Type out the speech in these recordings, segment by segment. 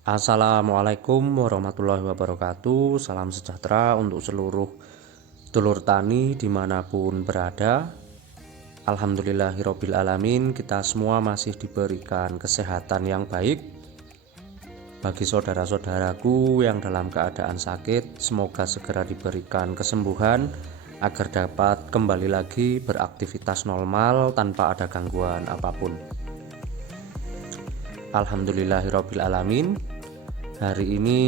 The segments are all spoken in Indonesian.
Assalamualaikum warahmatullahi wabarakatuh. Salam sejahtera untuk seluruh dulur tani dimanapun berada. Alhamdulillahirobbil alamin, kita semua masih diberikan kesehatan yang baik. Bagi saudara-saudaraku yang dalam keadaan sakit, semoga segera diberikan kesembuhan agar dapat kembali lagi beraktivitas normal tanpa ada gangguan apapun. Alhamdulillahirobbil alamin. Hari ini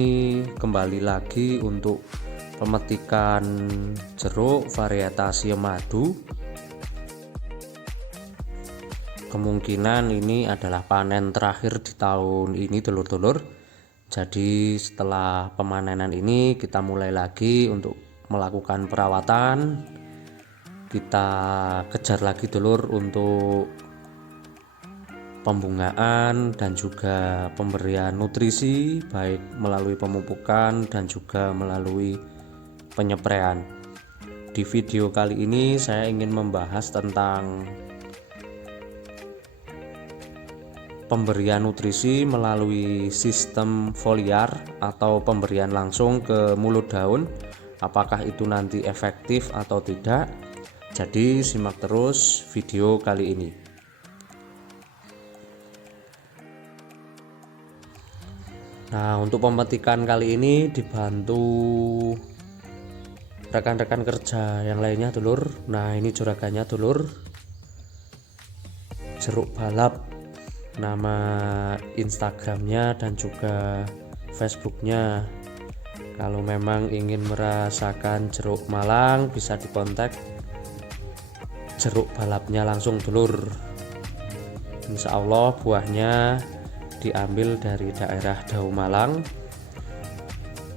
kembali lagi untuk pemetikan jeruk varietas madu. Kemungkinan ini adalah panen terakhir di tahun ini, dulur-dulur. Jadi setelah pemanenan ini kita mulai lagi untuk melakukan perawatan. Kita kejar lagi, dulur, untuk pembungaan dan juga pemberian nutrisi baik melalui pemupukan dan juga melalui penyepraian. Di video kali ini saya ingin membahas tentang pemberian nutrisi melalui sistem foliar atau pemberian langsung ke mulut daun. Apakah itu nanti efektif atau tidak? Jadi simak terus video kali ini. Nah, untuk pemetikan kali ini dibantu rekan-rekan kerja yang lainnya, dulur. Nah, ini juragannya, dulur. Jeruk balap, nama Instagramnya dan juga Facebooknya. Kalau memang ingin merasakan jeruk Malang, bisa dikontak jeruk balapnya langsung, dulur. Insya Allah buahnya diambil dari daerah Dau Malang,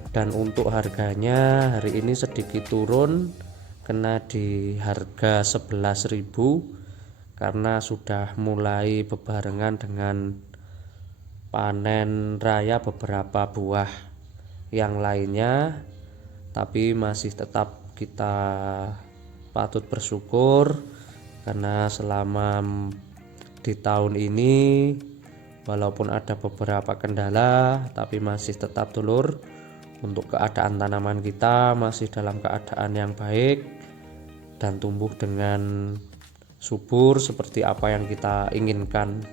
dan untuk harganya hari ini sedikit turun, kena di harga 11.000 karena sudah mulai bebarengan dengan panen raya beberapa buah yang lainnya. Tapi masih tetap kita patut bersyukur karena selama di tahun ini walaupun ada beberapa kendala, tapi masih tetap, dulur, untuk keadaan tanaman kita masih dalam keadaan yang baik dan tumbuh dengan subur seperti apa yang kita inginkan.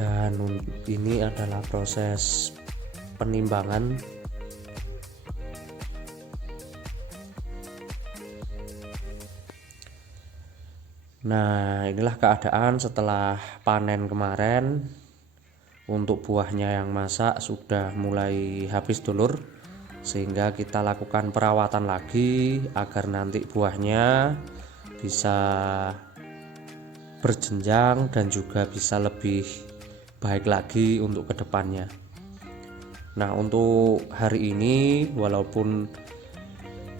Dan ini adalah proses penimbangan. Nah, inilah keadaan setelah panen kemarin. Untuk buahnya yang masak sudah mulai habis, dulur, sehingga kita lakukan perawatan lagi agar nanti buahnya bisa berjenjang dan juga bisa lebih baik lagi untuk kedepannya. Nah, untuk hari ini walaupun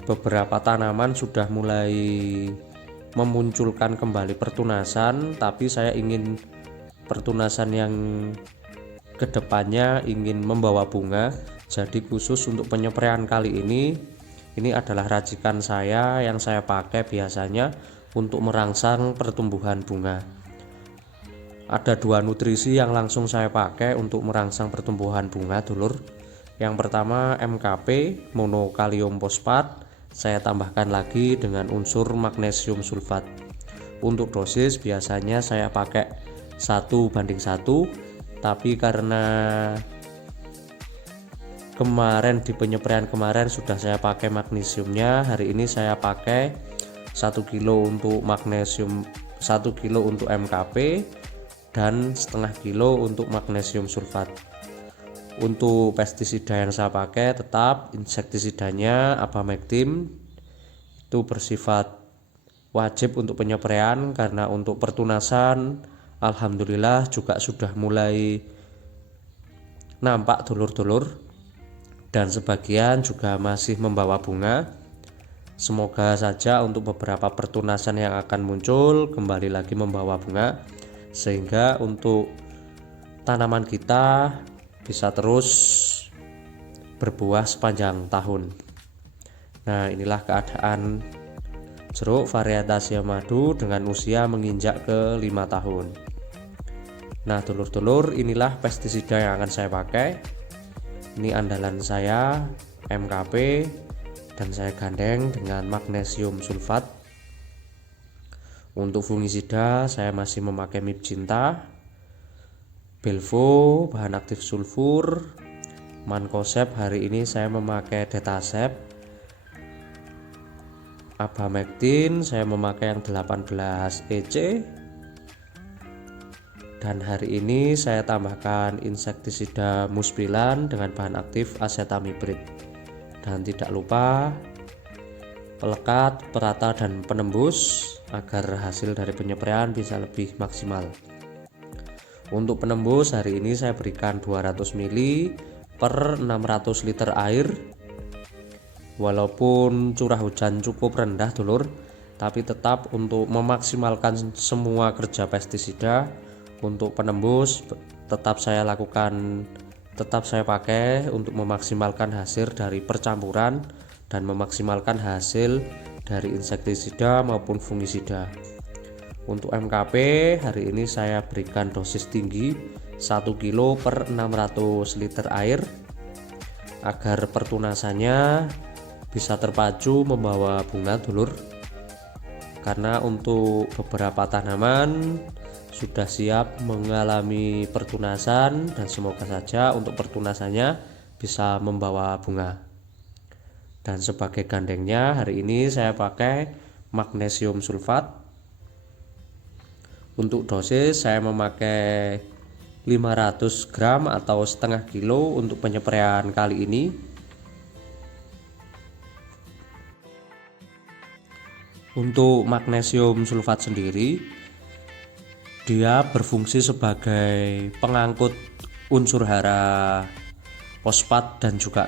beberapa tanaman sudah mulai memunculkan kembali pertunasan, tapi saya ingin pertunasan yang kedepannya ingin membawa bunga. Jadi khusus untuk penyepraian kali ini adalah racikan saya yang saya pakai biasanya untuk merangsang pertumbuhan bunga. Ada dua nutrisi yang langsung saya pakai untuk merangsang pertumbuhan bunga, dulur. Yang pertama MKP, monokalium fosfat. Saya tambahkan lagi dengan unsur magnesium sulfat. Untuk dosis biasanya saya pakai 1:1, tapi karena kemarin di penyepraian kemarin sudah saya pakai magnesiumnya, hari ini saya pakai 1 kilo untuk magnesium, 1 kilo untuk MKP, dan setengah kilo untuk magnesium sulfat. Untuk pestisida yang saya pakai tetap insektisidanya Abamectin, itu bersifat wajib untuk penyepraian karena untuk pertunasan alhamdulillah juga sudah mulai nampak, dulur-dulur, dan sebagian juga masih membawa bunga. Semoga saja untuk beberapa pertunasan yang akan muncul kembali lagi membawa bunga, sehingga untuk tanaman kita bisa terus berbuah sepanjang tahun. Nah, inilah keadaan jeruk varietas madu dengan usia menginjak ke 5 tahun. Nah dulur-dulur, inilah pestisida yang akan saya pakai. Ini andalan saya, MKP, dan saya gandeng dengan magnesium sulfat. Untuk fungisida saya masih memakai Mipcinta, Belvo bahan aktif sulfur, Mancozeb hari ini saya memakai Detasep, Abamectin saya memakai yang 18 EC, dan hari ini saya tambahkan insektisida Muspilan dengan bahan aktif asetamiprid. Dan tidak lupa pelekat, perata, dan penembus agar hasil dari penyepraian bisa lebih maksimal. Untuk penembus hari ini saya berikan 200 ml per 600 liter air. Walaupun curah hujan cukup rendah dulur, tapi tetap untuk memaksimalkan semua kerja pestisida, untuk penembus tetap saya pakai untuk memaksimalkan hasil dari percampuran dan memaksimalkan hasil dari insektisida maupun fungisida. Untuk MKP hari ini saya berikan dosis tinggi 1 kilo per 600 liter air agar pertunasannya bisa terpacu membawa bunga dulur, karena untuk beberapa tanaman sudah siap mengalami pertunasan dan semoga saja untuk pertunasannya bisa membawa bunga. Dan sebagai gandengnya hari ini saya pakai magnesium sulfat. Untuk dosis saya memakai 500 gram atau setengah kilo untuk penyepraian kali ini. Untuk magnesium sulfat sendiri, dia berfungsi sebagai pengangkut unsur hara fosfat dan juga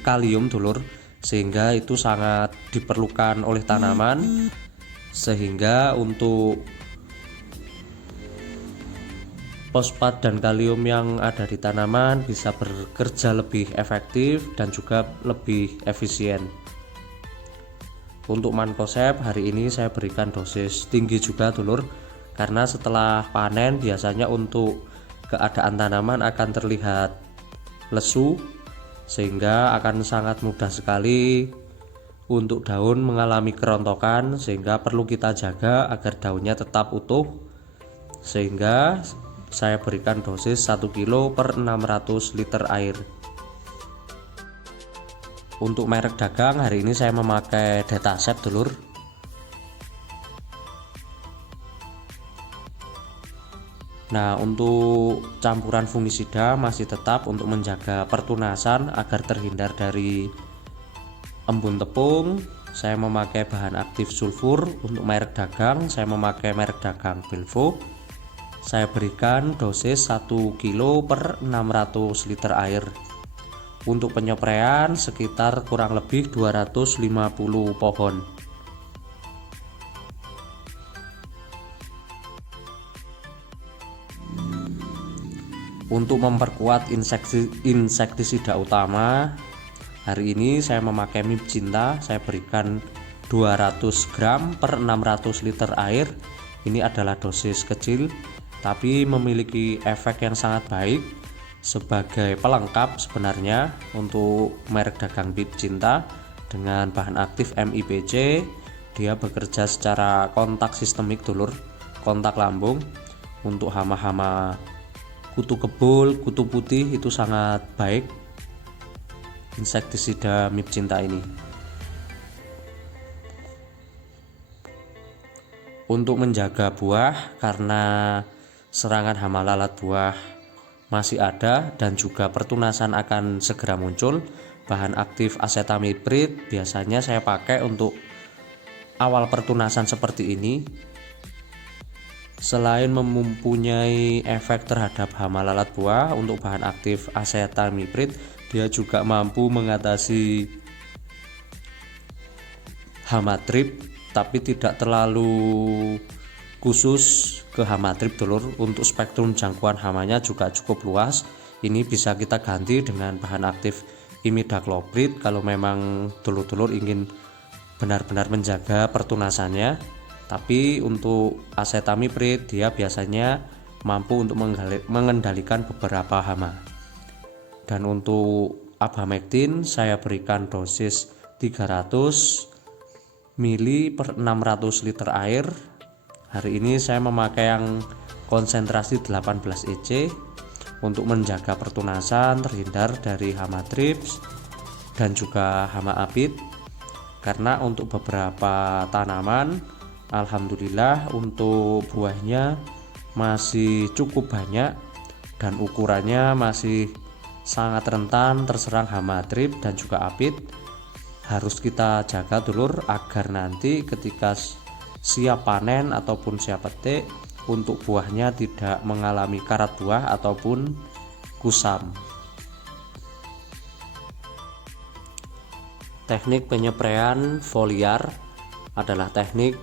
kalium dulur, sehingga itu sangat diperlukan oleh tanaman, sehingga untuk fosfat dan kalium yang ada di tanaman bisa bekerja lebih efektif dan juga lebih efisien. Untuk Mancozeb hari ini saya berikan dosis tinggi juga dulur, karena setelah panen biasanya untuk keadaan tanaman akan terlihat lesu, sehingga akan sangat mudah sekali untuk daun mengalami kerontokan, sehingga perlu kita jaga agar daunnya tetap utuh. Sehingga saya berikan dosis 1 kilo per 600 liter air. Untuk merek dagang hari ini saya memakai Detasep dulur. Nah untuk campuran fungisida masih tetap untuk menjaga pertunasan agar terhindar dari embun tepung. Saya memakai bahan aktif sulfur. Untuk merek dagang saya memakai merek dagang Belvo. Saya berikan dosis 1 kilo per 600 liter air. Untuk penyepraian sekitar kurang lebih 250 pohon. Untuk memperkuat insektisida utama, hari ini saya memakai Mipcinta. Saya berikan 200 gram per 600 liter air. Ini adalah dosis kecil tapi memiliki efek yang sangat baik sebagai pelengkap sebenarnya untuk merek dagang Mipcinta dengan bahan aktif MIPC. Dia bekerja secara kontak sistemik dulur, kontak lambung. Untuk hama-hama kutu kebul, kutu putih itu sangat baik insektisida Mipcinta ini. Untuk menjaga buah, karena serangan hama lalat buah masih ada dan juga pertunasan akan segera muncul, bahan aktif asetamiprid biasanya saya pakai untuk awal pertunasan seperti ini. Selain mempunyai efek terhadap hama lalat buah, untuk bahan aktif asetamiprid dia juga mampu mengatasi hama trip, tapi tidak terlalu khusus ke hama trip dulur. Untuk spektrum jangkauan hamanya juga cukup luas. Ini bisa kita ganti dengan bahan aktif imidacloprid kalau memang dulur-dulur ingin benar-benar menjaga pertunasannya. Tapi untuk asetamiprid dia biasanya mampu untuk mengendalikan beberapa hama. Dan untuk abamectin saya berikan dosis 300 mili per 600 liter air. Hari ini saya memakai yang konsentrasi 18 EC untuk menjaga pertunasan, terhindar dari hama thrips dan juga hama apit. Karena untuk beberapa tanaman alhamdulillah untuk buahnya masih cukup banyak dan ukurannya masih sangat rentan terserang hama thrips dan juga apit. Harus kita jaga dulur agar nanti ketika siap panen ataupun siap petik untuk buahnya tidak mengalami karat buah ataupun kusam. Teknik penyempraian foliar adalah teknik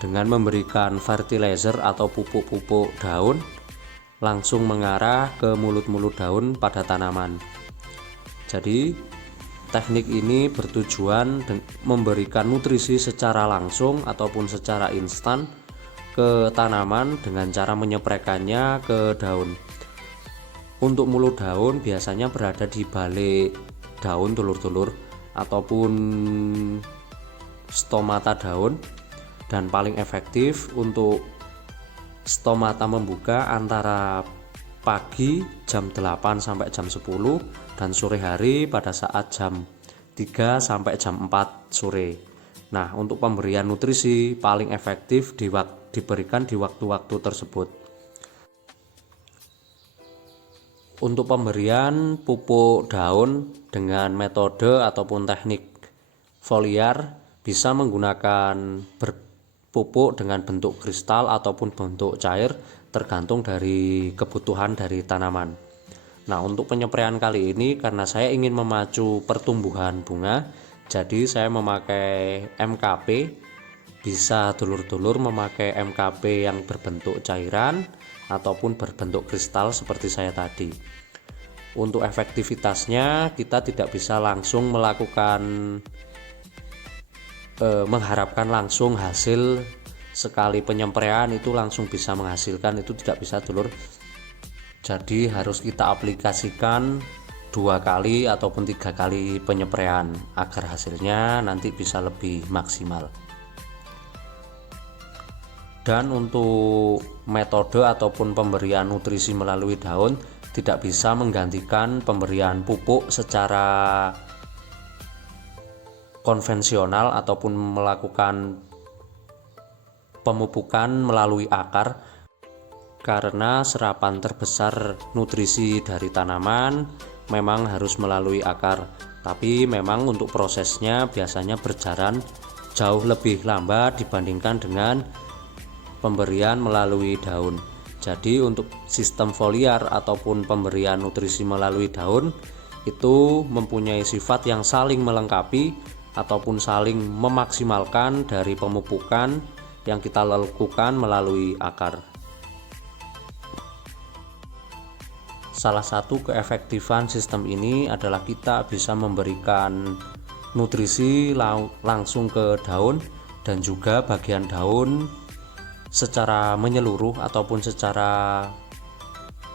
dengan memberikan fertilizer atau pupuk-pupuk daun langsung mengarah ke mulut-mulut daun pada tanaman. Jadi teknik ini bertujuan memberikan nutrisi secara langsung ataupun secara instan ke tanaman dengan cara menyempraikannya ke daun. Untuk mulut daun biasanya berada di balik daun dulur-dulur ataupun stomata daun, dan paling efektif untuk stomata membuka antara pagi jam 8 sampai jam 10 dan sore hari pada saat jam 3 sampai jam 4 sore. Nah, untuk pemberian nutrisi paling efektif diberikan di waktu-waktu tersebut. Untuk pemberian pupuk daun dengan metode ataupun teknik foliar bisa menggunakan pupuk dengan bentuk kristal ataupun bentuk cair tergantung dari kebutuhan dari tanaman. Nah, untuk penyempraian kali ini karena saya ingin memacu pertumbuhan bunga, jadi saya memakai MKP. Bisa dulur-dulur memakai MKP yang berbentuk cairan ataupun berbentuk kristal seperti saya tadi. Untuk efektivitasnya kita tidak bisa langsung melakukan mengharapkan langsung hasil sekali penyempraian itu langsung bisa menghasilkan, itu tidak bisa dulur. Jadi harus kita aplikasikan 2 kali ataupun 3 kali penyempraian agar hasilnya nanti bisa lebih maksimal. Dan untuk metode ataupun pemberian nutrisi melalui daun tidak bisa menggantikan pemberian pupuk secara konvensional ataupun melakukan pemupukan melalui akar, karena serapan terbesar nutrisi dari tanaman memang harus melalui akar. Tapi memang untuk prosesnya biasanya berjalan jauh lebih lambat dibandingkan dengan pemberian melalui daun. Jadi untuk sistem foliar ataupun pemberian nutrisi melalui daun itu mempunyai sifat yang saling melengkapi ataupun saling memaksimalkan dari pemupukan yang kita lakukan melalui akar. Salah satu keefektifan sistem ini adalah kita bisa memberikan nutrisi langsung ke daun dan juga bagian daun secara menyeluruh ataupun secara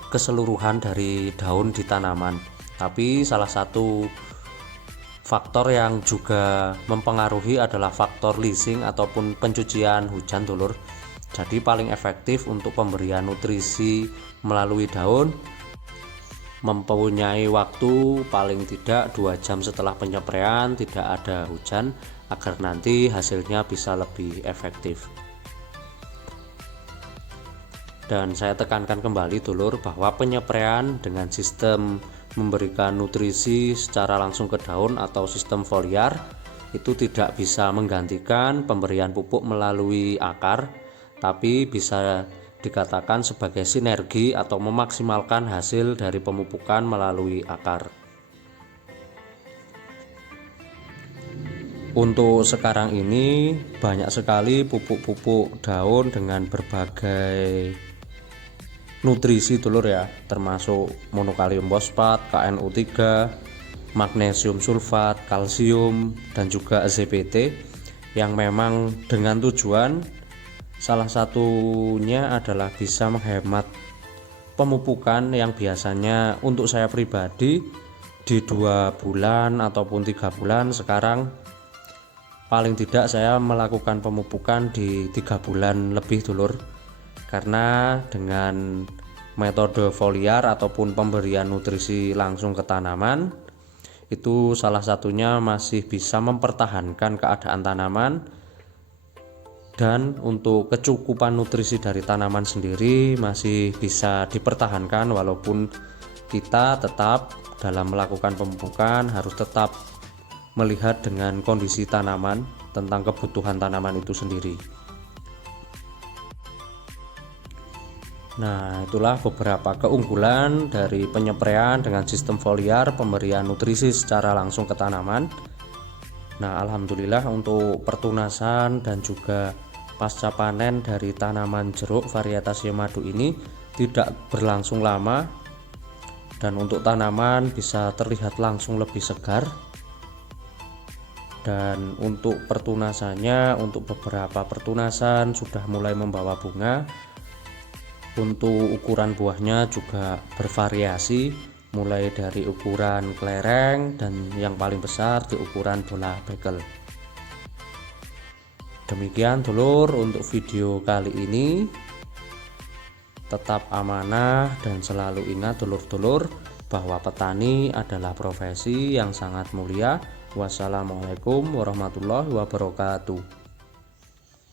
keseluruhan dari daun di tanaman. Tapi salah satu faktor yang juga mempengaruhi adalah faktor leaching ataupun pencucian hujan dulur. Jadi paling efektif untuk pemberian nutrisi melalui daun mempunyai waktu paling tidak 2 jam setelah penyempraian tidak ada hujan agar nanti hasilnya bisa lebih efektif. Dan saya tekankan kembali dulur bahwa penyempraian dengan sistem memberikan nutrisi secara langsung ke daun atau sistem foliar itu tidak bisa menggantikan pemberian pupuk melalui akar, tapi bisa dikatakan sebagai sinergi atau memaksimalkan hasil dari pemupukan melalui akar. Untuk sekarang ini banyak sekali pupuk-pupuk daun dengan berbagai nutrisi dulur ya, termasuk monokalium fosfat, KNO3, magnesium sulfat, kalsium dan juga ZPT yang memang dengan tujuan salah satunya adalah bisa menghemat pemupukan yang biasanya untuk saya pribadi di 2 bulan ataupun 3 bulan, sekarang paling tidak saya melakukan pemupukan di 3 bulan lebih dulur, karena dengan metode foliar ataupun pemberian nutrisi langsung ke tanaman itu salah satunya masih bisa mempertahankan keadaan tanaman, dan untuk kecukupan nutrisi dari tanaman sendiri masih bisa dipertahankan walaupun kita tetap dalam melakukan pemupukan harus tetap melihat dengan kondisi tanaman, tentang kebutuhan tanaman itu sendiri. Nah, itulah beberapa keunggulan dari penyepraian dengan sistem foliar, pemberian nutrisi secara langsung ke tanaman. Nah, alhamdulillah untuk pertunasan dan juga pasca panen dari tanaman jeruk varietas Yamado ini tidak berlangsung lama, dan untuk tanaman bisa terlihat langsung lebih segar. Dan untuk pertunasannya, untuk beberapa pertunasan sudah mulai membawa bunga. Untuk ukuran buahnya juga bervariasi, mulai dari ukuran kelereng dan yang paling besar di ukuran bola bekel. Demikian dulur untuk video kali ini. Tetap amanah dan selalu ingat dulur-dulur bahwa petani adalah profesi yang sangat mulia. Wassalamualaikum warahmatullahi wabarakatuh.